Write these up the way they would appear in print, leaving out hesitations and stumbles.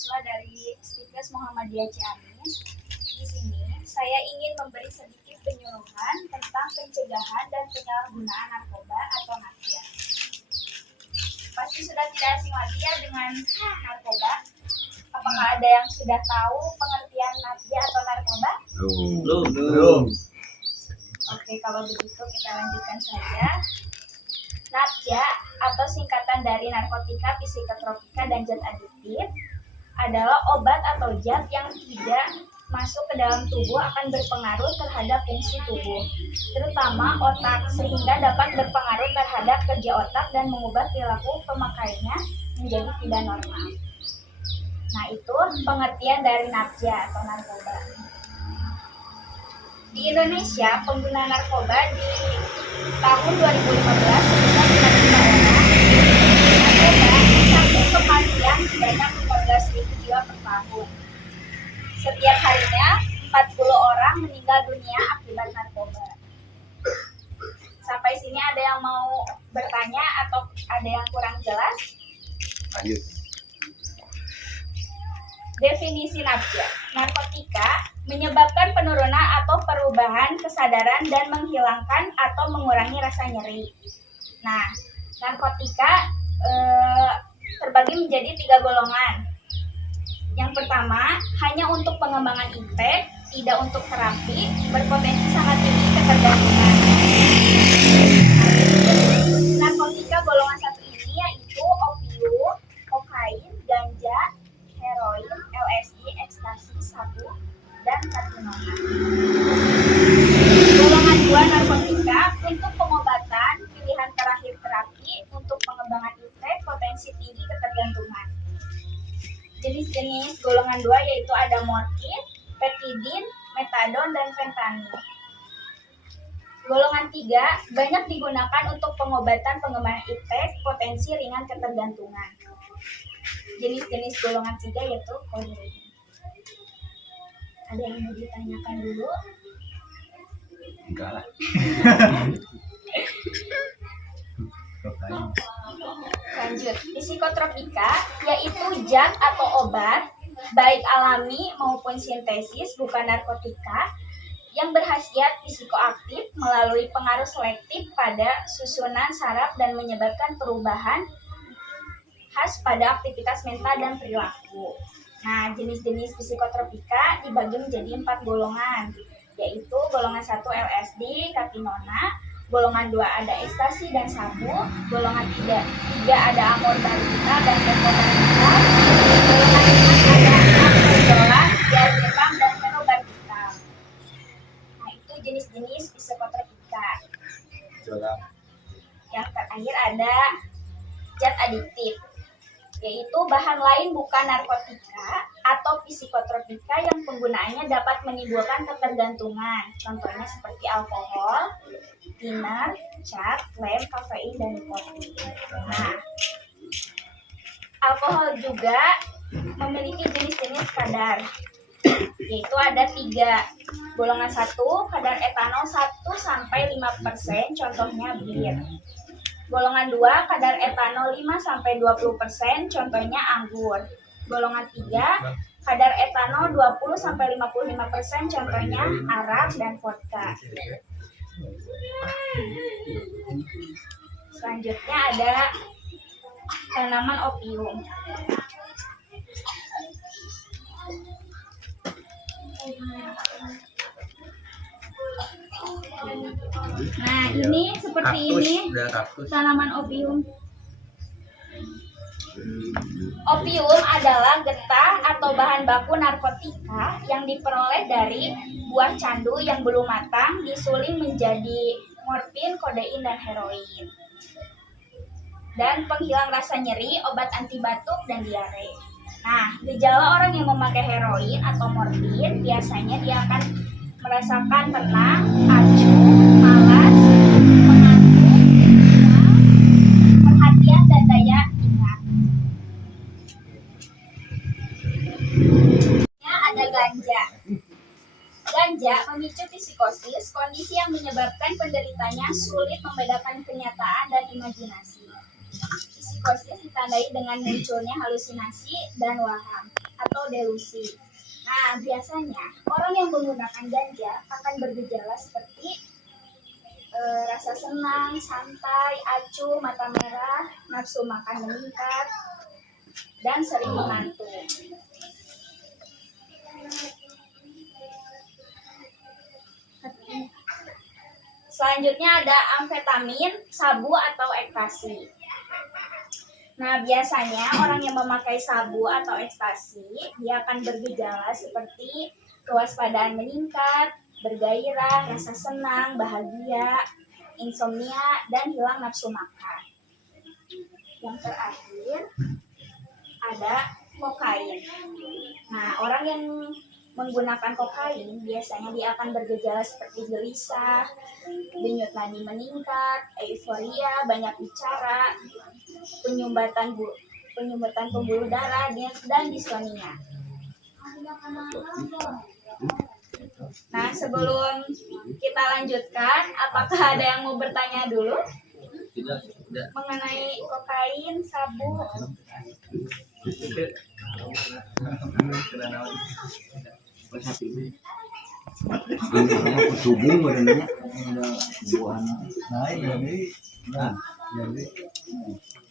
mahasiswa dari Stikes Muhammadiyah Ciamis. Di sini saya ingin memberi sedikit penyuluhan tentang pencegahan dan penyalahgunaan narkoba atau NARCA. Pasti sudah tidak asing lagi ya dengan narkoba. Apakah ada yang sudah tahu pengertian NARCA atau narkoba? Belum. Oke, kalau begitu kita lanjutkan saja. NARCA atau singkatan dari narkotika, psikotropika, dan zat adiktif adalah obat atau zat yang tidak masuk ke dalam tubuh akan berpengaruh terhadap fungsi tubuh, terutama otak, sehingga dapat berpengaruh terhadap kerja otak dan mengubah perilaku pemakainya menjadi tidak normal. Nah, itu pengertian dari NARCA atau narkoba. Di Indonesia, pengguna narkoba di tahun 2015 sudah 5 juta orang. Narkoba satu kematian sebanyak 14.000 jiwa per tahun. Setiap harinya 40 orang meninggal dunia akibat narkoba. Sampai sini ada yang mau bertanya atau ada yang kurang jelas? Lanjut. Definisi NARCA. Narkotika menyebabkan penurunan atau perubahan kesadaran dan menghilangkan atau mengurangi rasa nyeri. Nah, narkotika terbagi menjadi 3 golongan. Yang pertama, hanya untuk pengembangan efek, tidak untuk terapi, berpotensi sangat tinggi ketergantungan. Narkotika golongan 1 ini yaitu opium, kokain, ganja, heroin, LSD, ekstasi, sabu, dan katinona. Golongan 2 narkotika untuk pengobatan, pilihan terakhir terapi untuk pengembangan efek, potensi tinggi ketergantungan. Jenis-jenis golongan 2 yaitu ada morfin, petidin, metadon, dan fentanyl. Golongan 3 banyak digunakan untuk pengobatan pengembangan efek, potensi ringan ketergantungan. Jenis-jenis golongan 3 yaitu kodein. Ada yang mau ditanyakan dulu? Enggak lah. Lanjut, psikotropika yaitu zat atau obat baik alami maupun sintesis bukan narkotika yang berkhasiat psikoaktif melalui pengaruh selektif pada susunan saraf dan menyebabkan perubahan khas pada aktivitas mental dan perilaku. Nah, jenis-jenis psikotropika dibagi menjadi 4 golongan, yaitu golongan 1 LSD, katinona, golongan 2 ada ekstasi dan sabu, golongan 3 ada amorbarbital dan metobarbital, golongan 5 ada amfetamin, diazepam, dan fenobarbital. Nah, itu jenis-jenis psikotropika. Yang terakhir ada zat adiktif, yaitu bahan lain bukan narkotika atau psikotropika yang penggunaannya dapat menimbulkan ketergantungan. Contohnya seperti alkohol, thinner, cat, lem, kafein, dan nikotin. Nah, alkohol juga memiliki jenis-jenis kadar, yaitu ada 3. Golongan 1, kadar etanol 1-5%, contohnya bir. Golongan 2, kadar etanol 5-20%, contohnya anggur. Golongan 3, kadar etanol 20-55%, contohnya arak dan vodka. Selanjutnya ada tanaman opium. Nah, ini seperti ini tanaman opium. Opium adalah getah atau bahan baku narkotika yang diperoleh dari buah candu yang belum matang disuling menjadi morfin, kodein, dan heroin. Dan penghilang rasa nyeri, obat anti batuk, dan diare. Nah, gejala orang yang memakai heroin atau morfin biasanya dia akan merasakan tenang, acuh, malas, mengantuk, perhatian, dan daya ingat. Ada ganja. Ganja memicu psikosis, kondisi yang menyebabkan penderitanya sulit membedakan kenyataan dan imajinasi. Psikosis ditandai dengan munculnya halusinasi dan waham. atau delusi. Nah, biasanya orang yang menggunakan ganja akan bergejala seperti rasa senang, santai, acuh, mata merah, nafsu makan meningkat, dan sering mengantuk. Selanjutnya ada amfetamin, sabu atau ekstasi. Nah, biasanya orang yang memakai sabu atau ekstasi, dia akan bergejala seperti kewaspadaan meningkat, bergairah, rasa senang, bahagia, insomnia, dan hilang nafsu makan. Yang terakhir ada kokain. Nah, orang yang menggunakan kokain biasanya dia akan bergejala seperti gelisah, denyut nadi meningkat, euforia, banyak bicara, penyumbatan pembuluh darah, dan distonia. Nah, sebelum kita lanjutkan, apakah ada yang mau bertanya dulu Tidak. mengenai kokain, sabu? Subuh badannya buah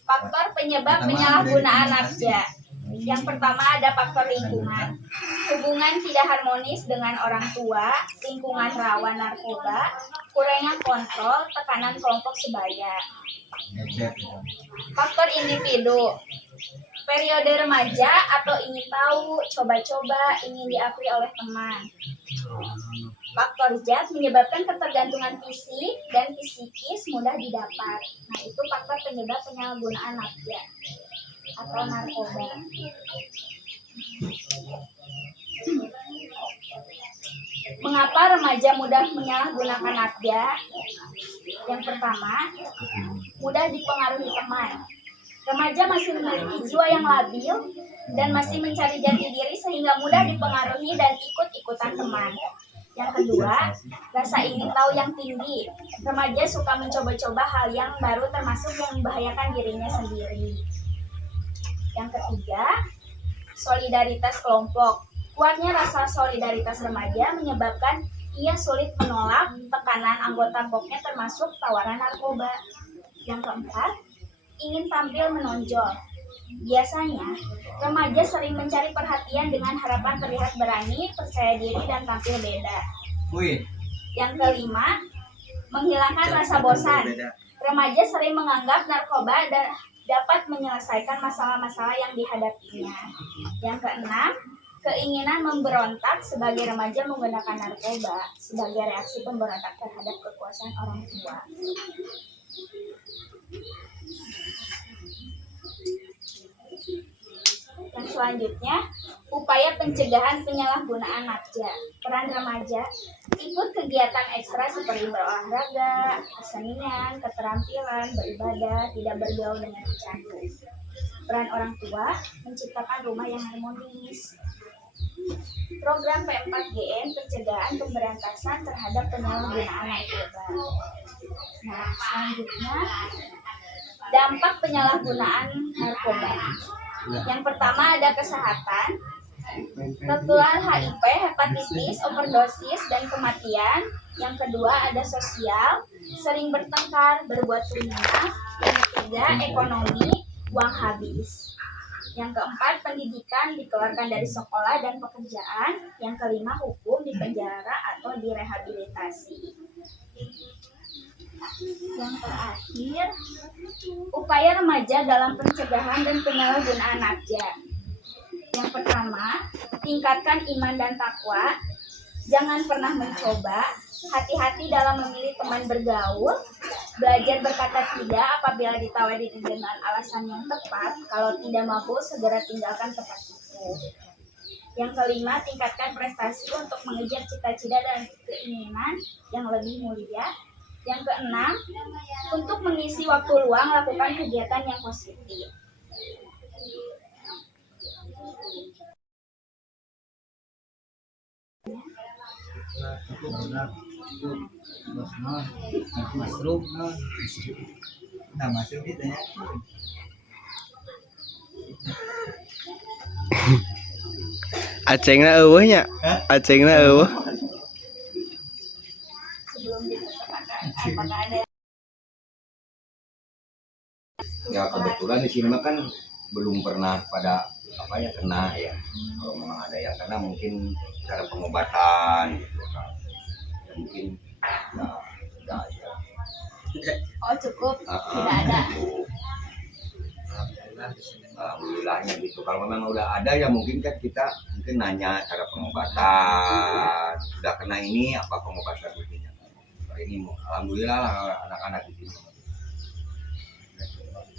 Faktor penyebab penyalahgunaan nafsa. Yang pertama ada faktor lingkungan. Hubungan tidak harmonis dengan orang tua, lingkungan rawan narkoba, kurangnya kontrol, tekanan kelompok sebaya. Faktor individu. Periode remaja atau ingin tahu, coba-coba, ingin diakui oleh teman. Faktor zat menyebabkan ketergantungan fisik dan psikis mudah didapat. Nah, itu faktor penyebab penyalahgunaan nafsa atau narkoba. Mengapa remaja mudah menyalahgunakan nafsa? Yang pertama, mudah dipengaruhi teman. Remaja masih memiliki jiwa yang labil dan masih mencari jati diri sehingga mudah dipengaruhi dan ikut-ikutan teman. Yang kedua, rasa ingin tahu yang tinggi. Remaja suka mencoba-coba hal yang baru termasuk yang membahayakan dirinya sendiri. Yang ketiga, solidaritas kelompok. Kuatnya rasa solidaritas remaja menyebabkan ia sulit menolak tekanan anggota kelompoknya termasuk tawaran narkoba. Yang keempat, ingin tampil menonjol. Biasanya, remaja sering mencari perhatian dengan harapan terlihat berani, percaya diri, dan tampil beda. Yang kelima, menghilangkan rasa bosan. Remaja sering menganggap narkoba dapat menyelesaikan masalah-masalah yang dihadapinya. Yang keenam, keinginan memberontak sebagai remaja menggunakan narkoba sebagai reaksi pemberontak terhadap kekuasaan orang tua. Yang selanjutnya, upaya pencegahan penyalahgunaan nafsa. Peran remaja ikut kegiatan ekstra seperti berolahraga, kesenian, keterampilan, beribadah, tidak bergaul dengan pecandu. Peran orang tua menciptakan rumah yang harmonis. Program P4GN pencegahan pemberantasan terhadap penyalahgunaan narkoba. Nah, selanjutnya dampak penyalahgunaan narkoba. Yang pertama ada kesehatan, tertular HIV, hepatitis, overdosis, dan kematian. Yang kedua ada sosial, sering bertengkar, berbuat kriminal. Yang ketiga ekonomi, uang habis. Yang keempat pendidikan, dikeluarkan dari sekolah dan pekerjaan. Yang kelima hukum, dipenjara atau direhabilitasi. Yang terakhir, upaya remaja dalam pencegahan dan penyalahgunaan nafsa. Yang pertama, tingkatkan iman dan takwa. Jangan pernah mencoba. Hati-hati dalam memilih teman bergaul. Belajar berkata tidak apabila ditawari dengan alasan yang tepat. Kalau tidak mampu, segera tinggalkan tempat itu. Yang kelima, tingkatkan prestasi untuk mengejar cita-cita dan keinginan yang lebih mulia. Yang keenam, untuk mengisi waktu luang, lakukan kegiatan yang positif. Masuk nah masuk gitu ya Acengna eueuh nya. Acengna eueuh. Sebelum ditutup apakah ada Ya kebetulan di sini mah kan belum pernah pada apa ya kena ya. Kalau memang ada yang kena mungkin cara pengobatan gitu kan. Ya, mungkin ya enggak aja. oh cukup Ah, tidak ada. Alhamdulillahnya gitu. Kalau memang udah ada ya mungkin kan kita mungkin nanya cara pengobatan. Sudah kena ini apa pengobatan rutinnya? Kalau ini alhamdulillah lah anak-anak di sini.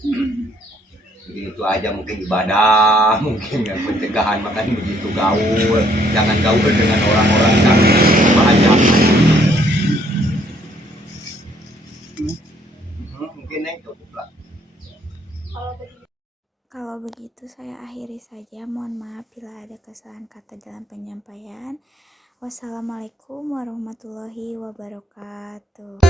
Mungkin itu aja mungkin ibadah, mungkin ya pencegahan makan begitu gaul, jangan gaul dengan orang-orang yang membahayakan. Mungkin yang cukup lah. Kalau begitu saya akhiri saja. Mohon maaf bila ada kesalahan kata dalam penyampaian. Wassalamualaikum warahmatullahi wabarakatuh.